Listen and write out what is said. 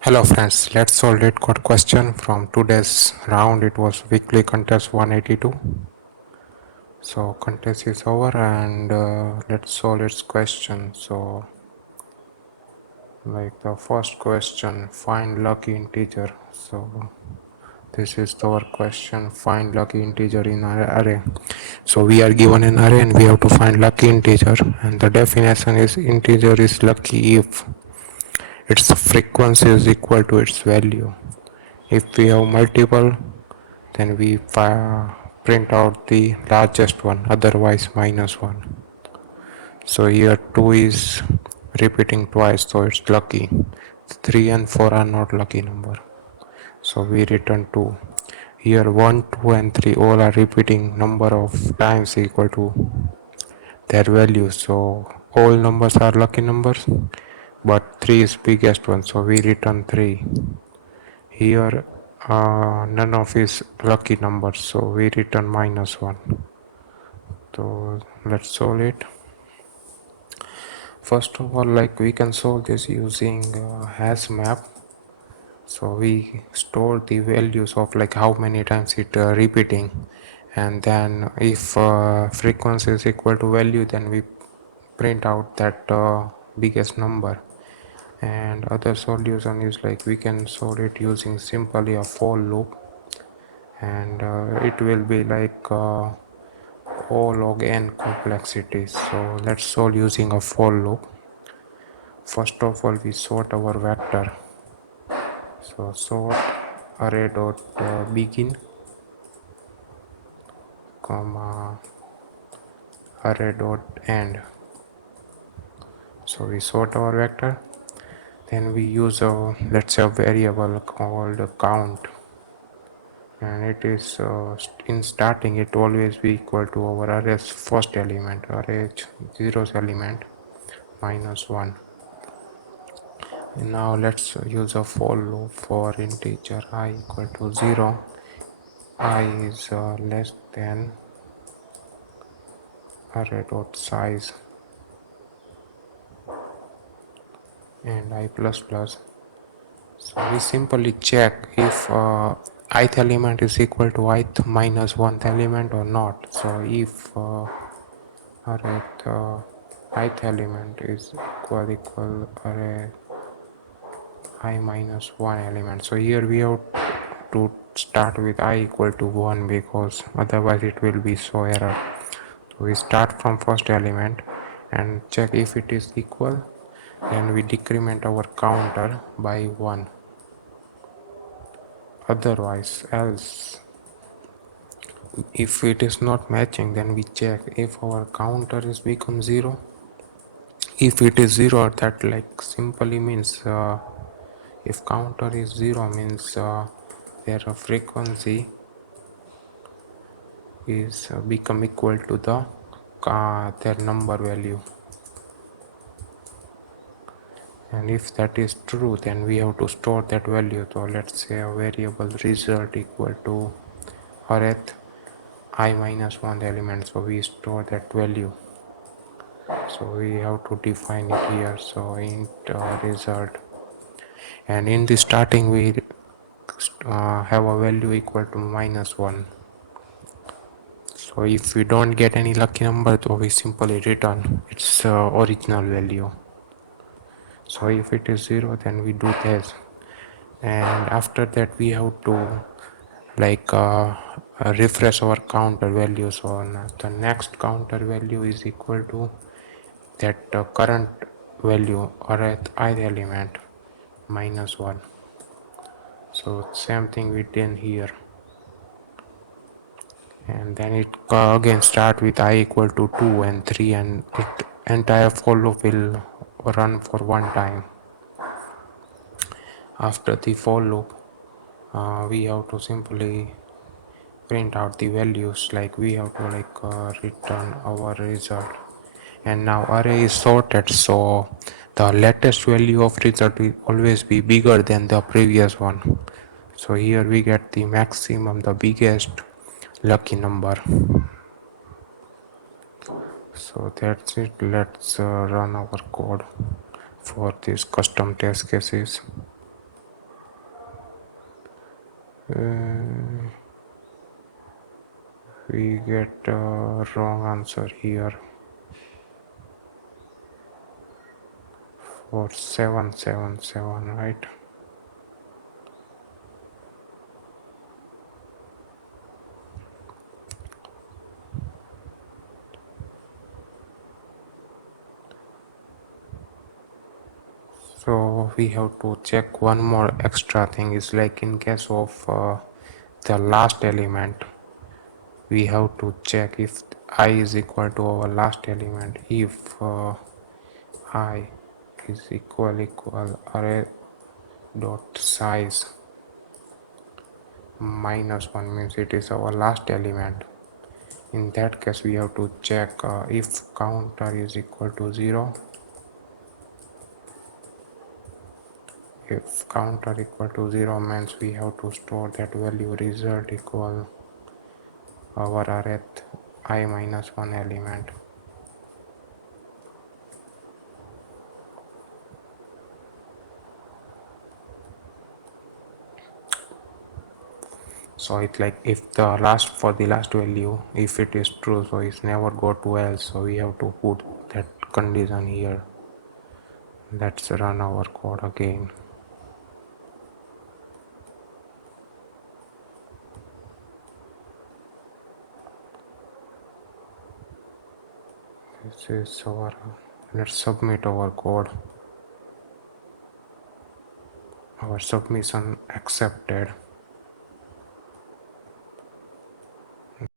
Hello friends, let's solve Leetcode question from today's round. It was weekly contest 182. So contest is over and let's solve its question. So like the first question, find lucky integer. So this is our question, find lucky integer in our array. So we are given an array and we have to find lucky integer, and the definition is integer is lucky if its frequency is equal to its value. If we have multiple, then we print out the largest one, otherwise minus 1. So here 2 is repeating twice, so it's lucky. 3 and 4 are not lucky number, so we return 2. Here 1, 2 and 3 all are repeating number of times equal to their values, so all numbers are lucky numbers, but 3 is biggest one, so we return 3. Here none of is lucky numbers, so we return minus 1. So let's solve it. First of all, like we can solve this using hash map. So we store the values of like how many times it repeating, and then if frequency is equal to value, then we print out that biggest number. And other solution is like we can solve it using simply a for loop, and it will be like O log n complexity. So let's solve using a for loop. First of all, we sort our vector. So sort array dot begin comma array dot end. So we sort our vector. Then we use a, let's say, a variable called count, and it is in starting it always be equal to our array's first element, array zeroth element minus 1. Now let's use a for loop for integer I equal to 0. I is less than array dot size and I plus plus. So we simply check if ith element is equal to ith minus 1th element or not. So if array ith element is equal array I minus 1 element. So here we have to start with I equal to 1 because otherwise it will be show error. So we start from first element and check if it is equal, then we decrement our counter by 1. Otherwise, else, if it is not matching, then we check if our counter is become 0. If it is 0, that like simply means if counter is 0 means their frequency is become equal to the their number value, and if that is true, then we have to store that value. So let's say a variable result equal to arith I minus 1 element, so we store that value. So we have to define it here, so int result, and in the starting we have a value equal to minus 1. So if we don't get any lucky number, so we simply return its original value. So if it is 0, then we do this, and after that we have to like refresh our counter value. So the next counter value is equal to that current value or at ith element minus 1. So same thing we done here, and then it again start with I equal to 2 and 3, and it entire for loop will run for one time. After the for loop we have to simply print out the values, like we have to like return our result. And now array is sorted, so the latest value of result will always be bigger than the previous one. So here we get the maximum, the biggest lucky number. So that's it. Let's run our code for these custom test cases. uh, we get a wrong answer here for 777, right? So we have to check one more extra thing is like in case of the last element, we have to check if I is equal to our last element. If I is equal array dot size minus 1 means it is our last element. In that case we have to check if counter is equal to 0. If counter equal to 0 means we have to store that value result equal our array I minus 1 element. So it's like if the last for the last value, if it is true, so it's never go to else, so we have to put that condition here. Let's run our code again. This is our, let's submit our code. Our submission accepted.